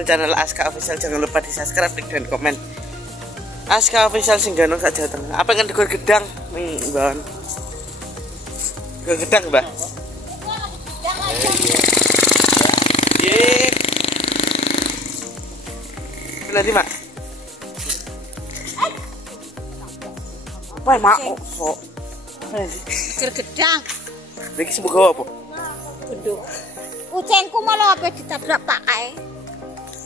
nonton channel Aska Official, jangan lupa di subscribe, like, dan komen. Aska Official Singganong sak Jawa Tengah. Apa yang digor gedang nih, Mbak? Digor gedang, Mbak? Ye. Nanti, Mak. Apa, Mak? Kok. Digor gedang. Iki semoga apa? Benduk. Kucingku malah apa ditabrak Pak kae.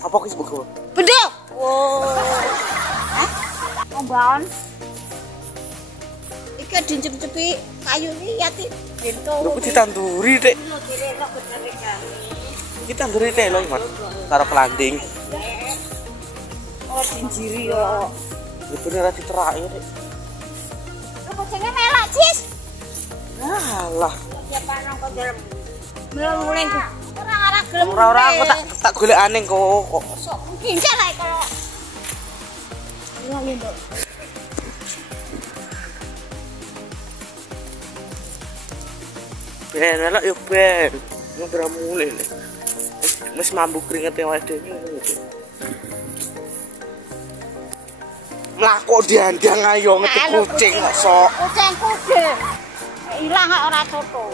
Apa ki semoga? Benduk. Oh. Mbak. Iki dincep-cepi kayu iki ya ti bento. Lho ditanduri, Dik. Iki tanduri teh lho, Mas. Karo pelanding. Oh, dinjiri yo. Ya bener ora diterake, Dik. Lho kucingnya melak, Cis. Alah. Ya panang kok dalam. Mulai ora gelem. Ora aku tak golek aneh kok. Sok pincel ae kalau. Iya, Mbak. Ben, melok yo ben. Ngobrol mulih. Wis mambu keringet ya wae dhewe. Mlakok diandang ayo ngetik kucing kok sok. Kucingku ge. Ilang kok ora soto.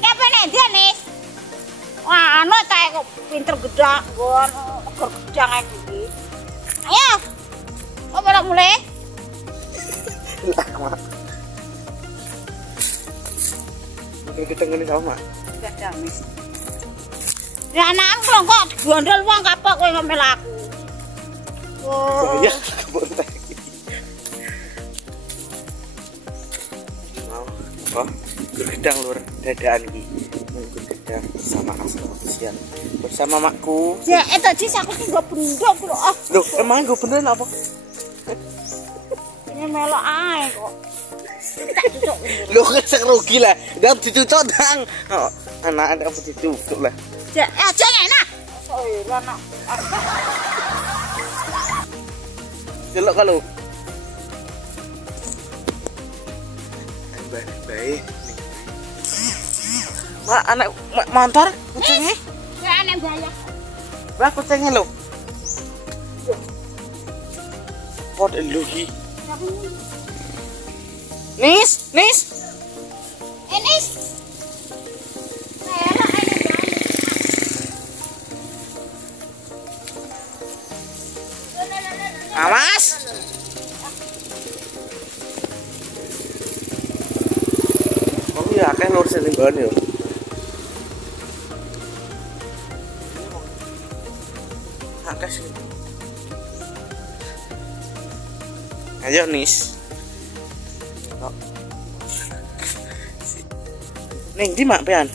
Kapan nek Nis? Wah, anu kae kok pinter gedang, nggon gedang ae iki. Ayo. Kok ora mulai? Lah, Mak. Mungkin kita ngene sama. Gedang Nis. Ya anakku kok digondol wong kapok kowe ngomel aku. Oh. Ya, kebontek. Mau apa? Gedang lur, dadaan iki. Mungkin gedang sama Aska Official. Bersama makku. Ya, tadi aku ki nggo bendok lho. Ah, Loh, emang gue beneran apa? ini melok ae kok. Tak cocok. Loh, kesek rugi lah. Udah ditutup dang. Oh, anak apa ditutup lah. Ya, aja enak. Oh, iya, nak. Jelok kalau. Baik. Mak anak mantar kucingnya. Ya aneh bahaya. Lah kucingnya lo. Pot eluhi. Nis. Nis. Awas. Oh iya, akeh lur sing nggon yo. Akeh sing. Ayo Nis. Ning ndi mak pean?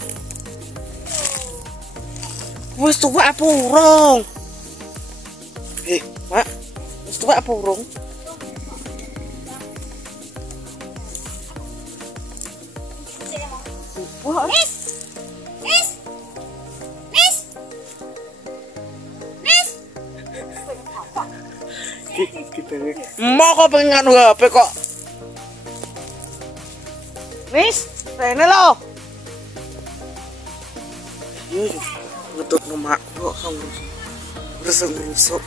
Wis tuwek apa urung? Mak, wis tuwek apa urung? Wah, Nis. mau kok pengen nganu HP kok? Nis, rene lo. Ngetut nomak kok rusuk.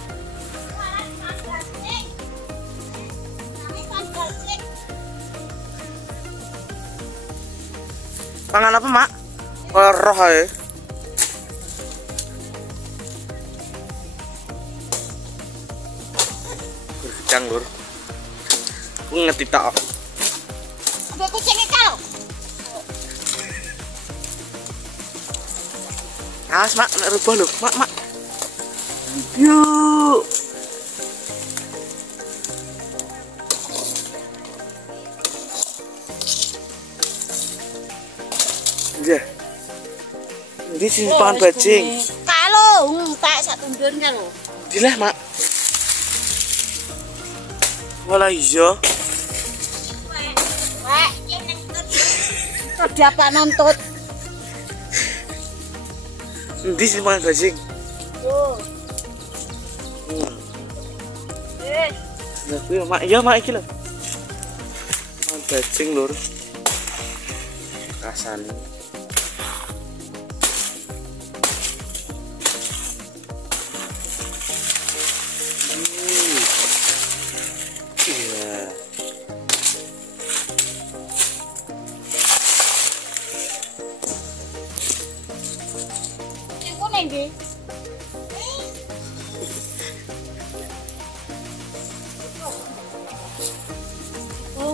Pangan apa, Mak? Kalau roh ae. Gedang lur. Ku ngerti tak. Ambek kucing iki lho. Awas, Mak, nek rubah lho. Mak. Yuk. Ya. Ini simpan bajing. Kalau tak sak tundurnya lho. Dilah, Mak. Wala iya. Wek, ada apa nuntut? Endi simpan bajing? Tuh. Nah, kuwi Mak, iya Mak iki lho. Bajing lur. Rasane.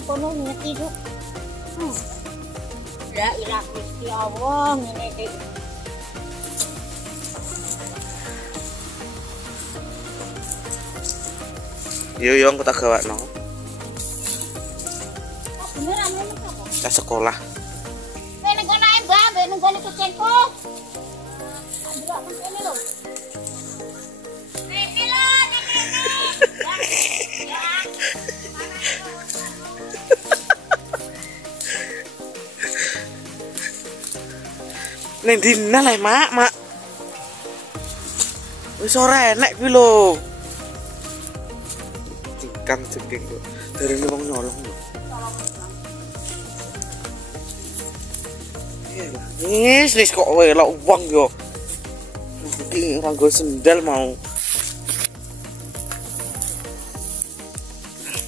kono ngerti tuh. La ilaha Gusti Allah ngene iki. Yo aku tak gawakno. Oh, beneran ngono kok. Ke sekolah. Kene kono ae, Mbak, mbek nang kucingku. Ambil aku kene lho. Kene lho, ya. Neng dina lah mak. Wis ora enek kuwi lho. Cingkang jengking kok. Darene wong nyolong lho. Nis kok welok wong yo. Iki ora nggo sendal mau.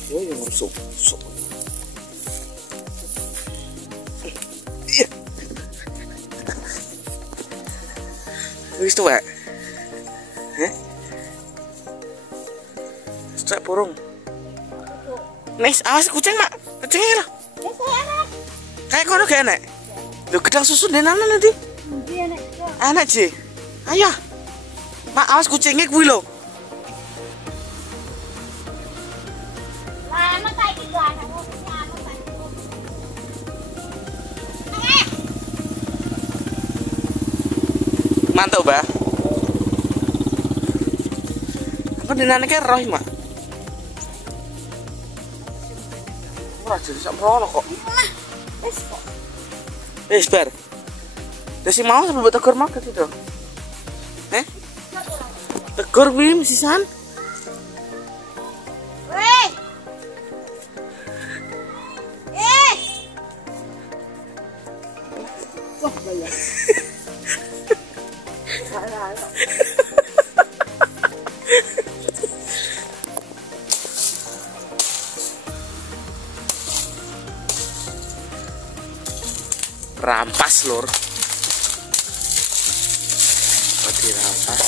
Yo yang rusuk. Wis tuwek. Heh. Strek burung. Nis, awas kucing, Mak. Kucingnya lho. Kayak kono gak enek. Lho gedang susu denan nanti. Ndi enek. Enek, Ji. Ayo. Mak, awas kucingnya kuwi lho. Lah, enak kae iki lho anakku. Mantap, Mbak. Apa dinane ke roh, Mak? Ora jadi sak merono kok. Wis kok. Wis bar. Dasi mau sebelum tegur mak gitu. Tegur kuwi sisan. Weh. Wah, bayar. Rampas lur. Dirampas.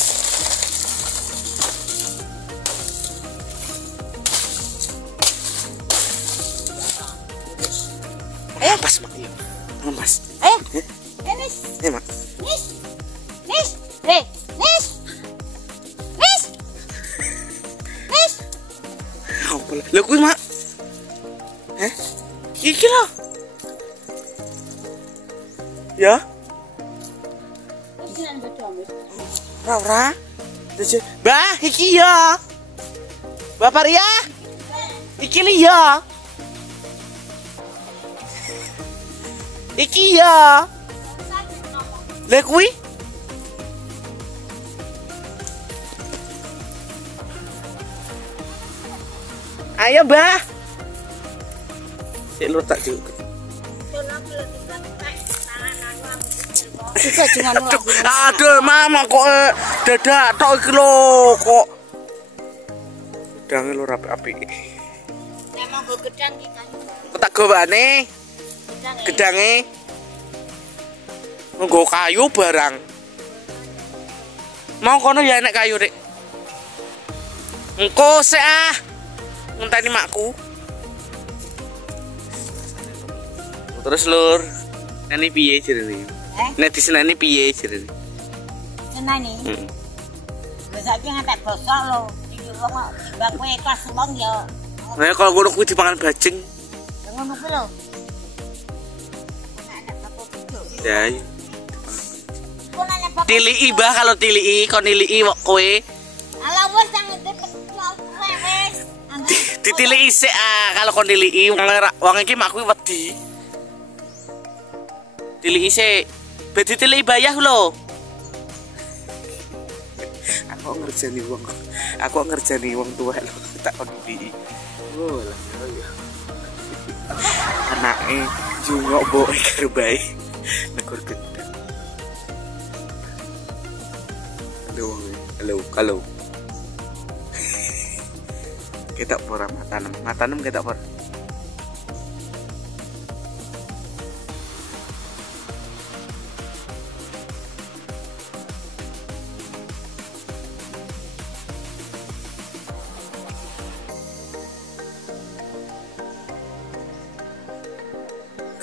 Rampas mak iya. Rampas. Ayo. Nis. Mak. Nis. Nis. Nis. Nis. Nis. Apa lho kuwi mak? Iki lho. Ya? Ora. Mbah, iki ya. Bapak Ria. Iki li ya. Iki ya. Lha kuwi? Ayo, Mbah. Sik lu tak juga. Aduh, mama kok dadak tok iki lho kok. Gedange lho apik-apik. Emang go gedang iki kan. Tak gowane. Gedange. Nggo kayu barang. Mau kono ya enek kayu, Dik. Engko sik ah. Ngenteni makku. Terus lur, nani piye jenenge? Nek diseneni piye jenenge? Senani. Wis saiki ngantek bosok lho. Iki wong bak kowe ikhlas wong ya. Nah, kalau ngono kuwi dipangan bajing. Ngono kuwi lho. Ya. Tilii Mbah kalau tilii kon nilii kowe. Ala wis sang wis. Ditilii sik ah kalau kon nilii wong iki makku wedi. Tilii sik. Bedi tilii bayah lho. Aku ngerjani wong tua lho tak kon nilii. Oh lah ya. Anake jungok boe karo bae. Negor gedang. Halo. Kita pora matanem kita pora.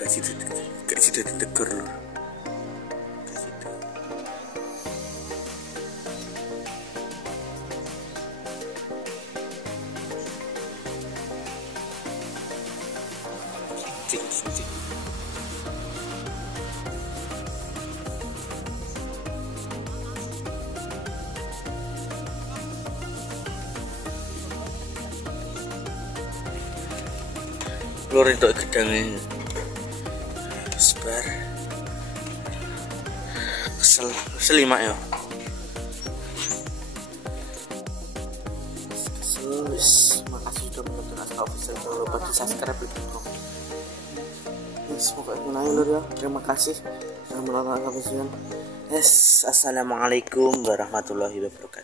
gak sido ditegur lur. Cing. Lur itu gedangnya sebar kesel 5 ya kesel. Makasih sudah menonton Aska Official, jangan lupa di subscribe dan komen. Semoga menang lur ya. Terima kasih sudah menonton Aska Official. Assalamualaikum warahmatullahi wabarakatuh.